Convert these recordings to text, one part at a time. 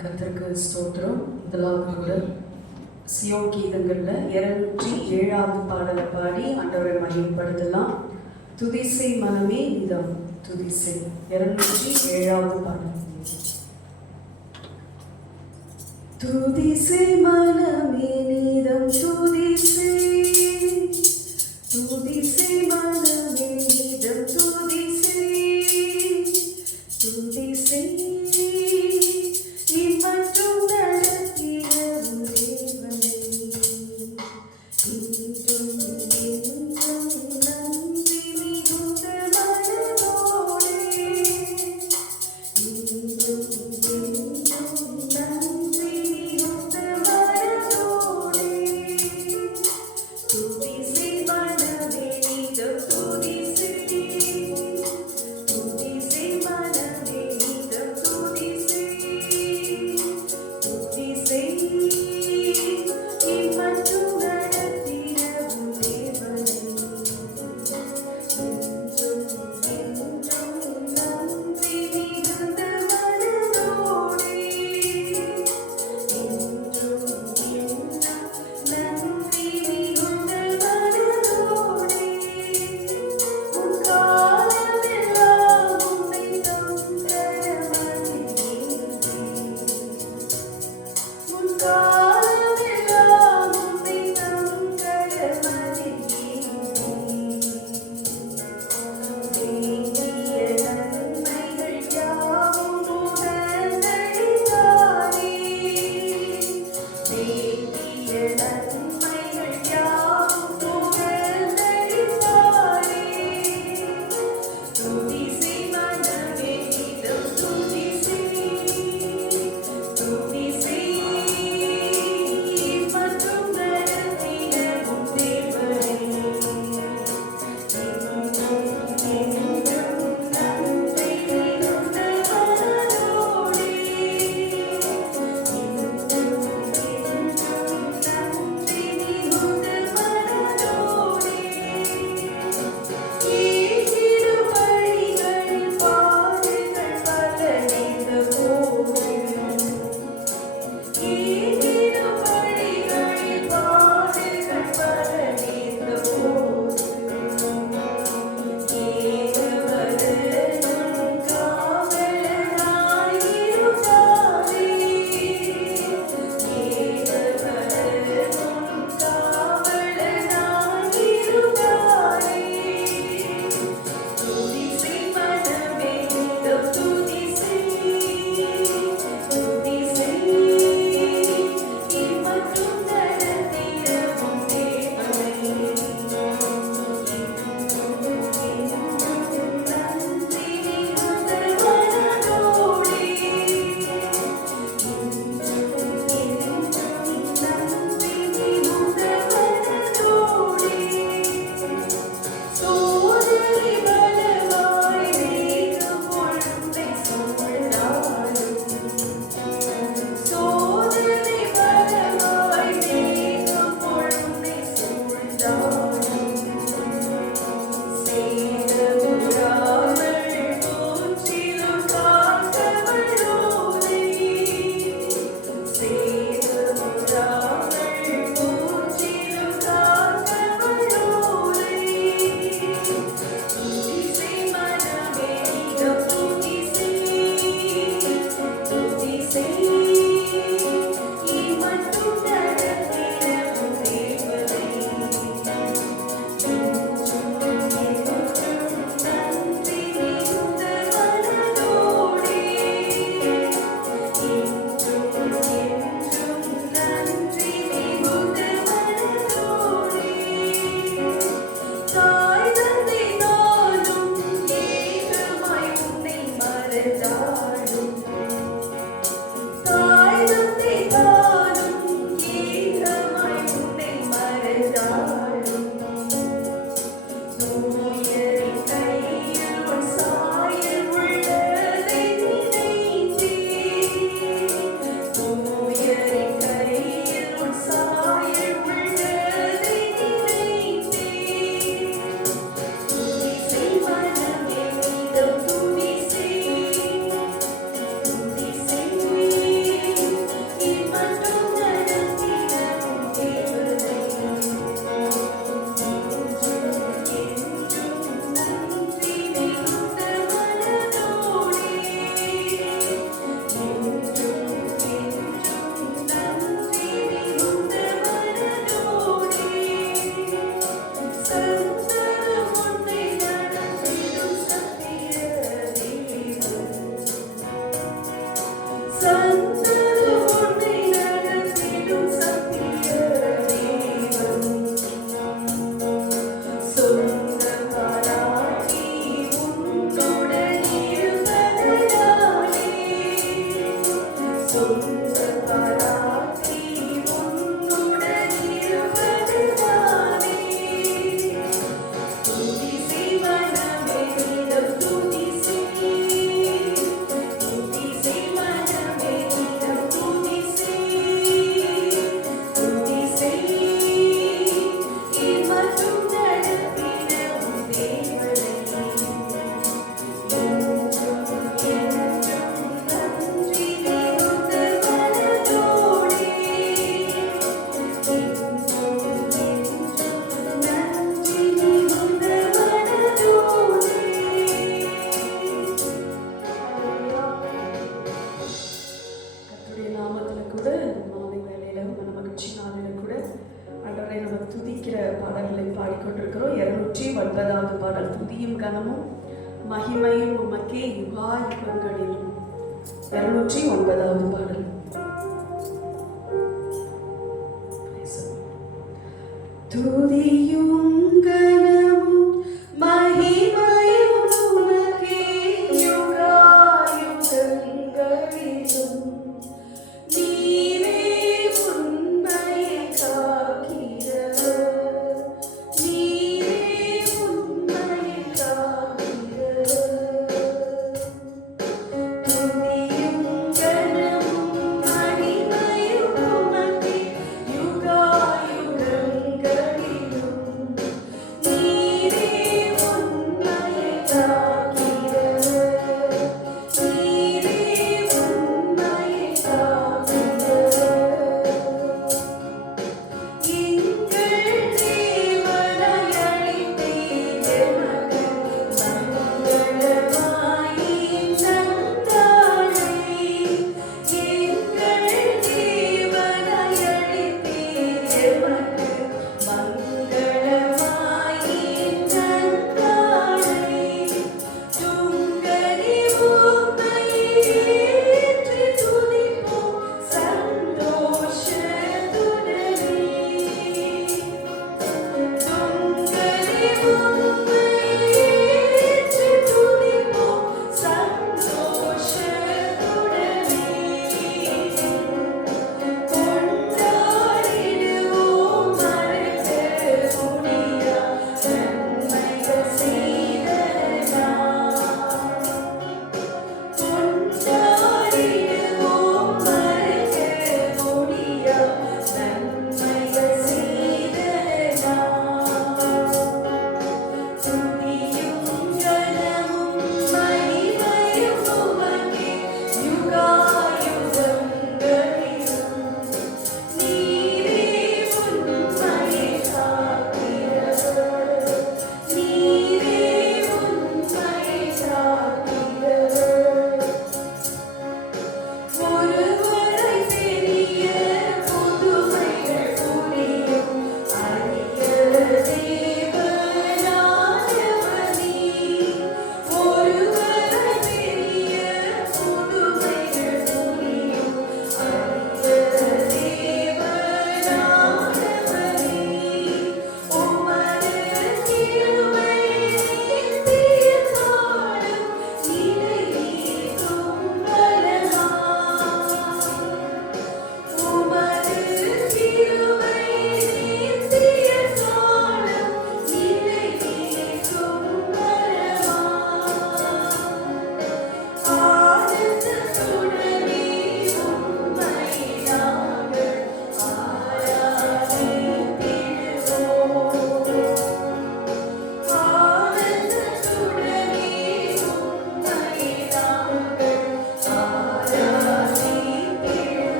கத்திற்கு ஸ்தோத்திரம். முதலாவது கூட சியோ கீதங்களில் இருநூற்றி ஏழாவது பாடலை பாடி ஆண்டவரை மையப்படுத்தலாம் துதிசை மனமே இதம். துதிசை. இருநூற்றி ஏழாவது பாடல். துதிசை மனமே நீதம் துதிசை. துதிசை மனமே நீதம் துதி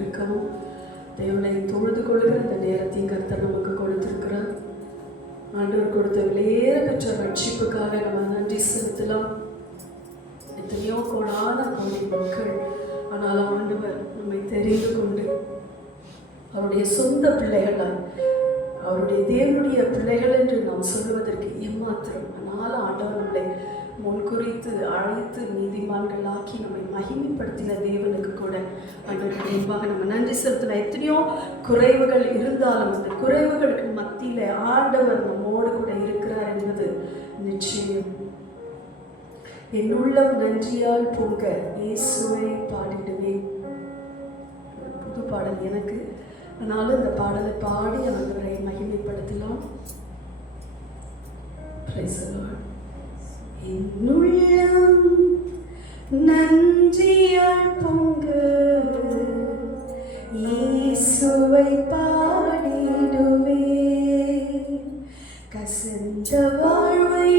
உடுக்கவும் தேவனை தொழுது கொள்கிற அந்த நேரத்தையும் கர்த்தர் நமக்கு கொடுத்திருக்கிறார். ஆண்டவர் கொடுத்த விலையேற பெற்ற ரட்சிப்புக்காக நம்ம நன்றி செலுத்தலாம். எத்தனையோ கோடான கோடி மக்கள் ஆனால் ஆண்டவர் நம்மை தெரிந்து கொண்டு அவருடைய சொந்த பிள்ளைகளால் அவருடைய தேவனுடைய பிள்ளைகள் என்று நாம் சொல்லுவதற்கு எம்மாத்திரம் ஆனால் ஆண்டவர் நம்மளை முன்குறித்து அழைத்து நீதிமான்கள் ஆக்கி நம்மை மகிமைப்படுத்தின தேவனுக்கு கூட ஆண்டவருக்கு முன்பாக நம்ம நன்றி செலுத்தின எத்தனையோ குறைவுகள் இருந்தாலும் அந்த குறைவுகளுக்கு மத்தியில் ஆண்டவர் நம்மோடு கூட இருக்கிறார் என்பது நிச்சயம். என் உள்ளம் நன்றியால் பொங்க இயேசுவை பாடிடுவேன். புது பாடல் எனக்கு. அதனால இந்த பாடலை பாடி ஆண்டவரை மகிமைப்படுத்தலாம். Praise the Lord. என்னுள்ளம் நன்றியால் பொங்க. இயேசுவை பாடிடுவே. கசந்த வாழ்வை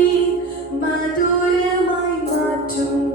மதுரமாய் மாற்றும்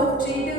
போற்றிடுவேன்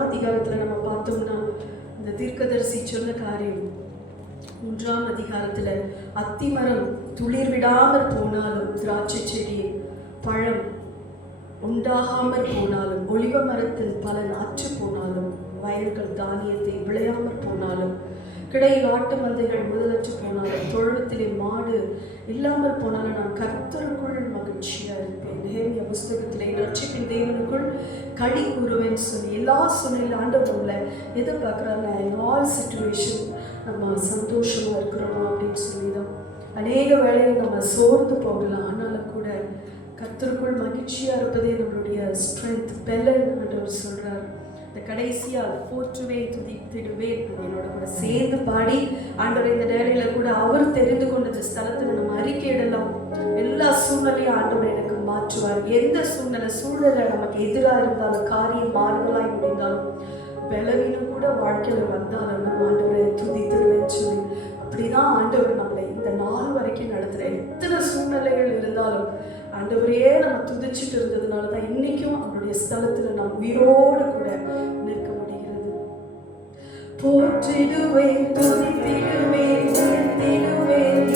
மூன்றாம் அதிகாரத்தில் நம்ம பார்த்தோம்னா இந்த தீர்க்கதரிசி சொன்ன காரியம் மூன்றாம் அதிகாரத்தில் அத்திமரம் துளிர் விடாமல் போனாலும் திராட்சை செடி பழம் உண்டாகாமல் போனாலும் ஒளிவ மரத்தின் பலன் அற்று போனாலும் வயல்கள் தானியத்தை விளையாமல் போனாலும் கிடையில் ஆட்டு மந்தைகள் முதலற்று போனாலும் தொழுவத்திலே மாடு இல்லாமல் போனாலும் நான் கர்த்தருக்குள் மகிழ்ச்சியாக இருப்பேன். நேரிய புஸ்தகத்திலே ரட்சிப்பின் தேவனுக்குள் களி கூறுவேன் சொல்லி எல்லா சூழ்நிலையில் ஆண்டவர்ல எதிர்பார்க்குறாங்க. பார்க்குறாங்க ஆல் சுச்சுவேஷன் நம்ம சந்தோஷமாக இருக்கிறோமா? அப்படின்னு சொல்லி தான் அநேக வேளையில் நம்ம சோர்ந்து போகலாம். ஆனாலும் கூட கர்த்தருக்குள் மகிழ்ச்சியாக இருப்பதே நம்மளுடைய ஸ்ட்ரென்த் பெலன் ஆண்டவர் சொல்கிறார் இந்த கடைசியாக போற்றுவேன் துதித்திடுவேன் அது என்னோட கூட சேர்ந்து பாடி ஆண்டவர் இந்த நேரையில கூட அவர் தெரிந்து கொண்ட இந்த ஸ்தலத்துல நம்ம அறிக்கையிடலாம். எல்லா சூழ்நிலையும் ஆண்டவர் எனக்கு மாற்றுவார். எந்த சூழ்நிலை சூழ்நிலை நமக்கு எதிராக இருந்தாலும் காரியம் மாறுதலாய் முடிந்தாலும் பலவீனம் கூட வாழ்க்கையில வந்தாலும் நம்ம ஆண்டவரை துதித்திடுவேன் சொல்லி அப்படிதான் ஆண்டவர் நம்மளை இந்த நாள் வரைக்கும் நடத்துற எத்தனை சூழ்நிலைகள் இருந்தாலும் ஆண்டவரையே நம்ம துதிச்சிட்டு இருந்ததுனால தான் இன்னைக்கும் அவருடைய ஸ்தலத்துல நாம் உயிரோடு கூட நிற்க முடிகிறது. போற்றிடுவேன் துதித்திடுவேன் போற்றிடுவேன்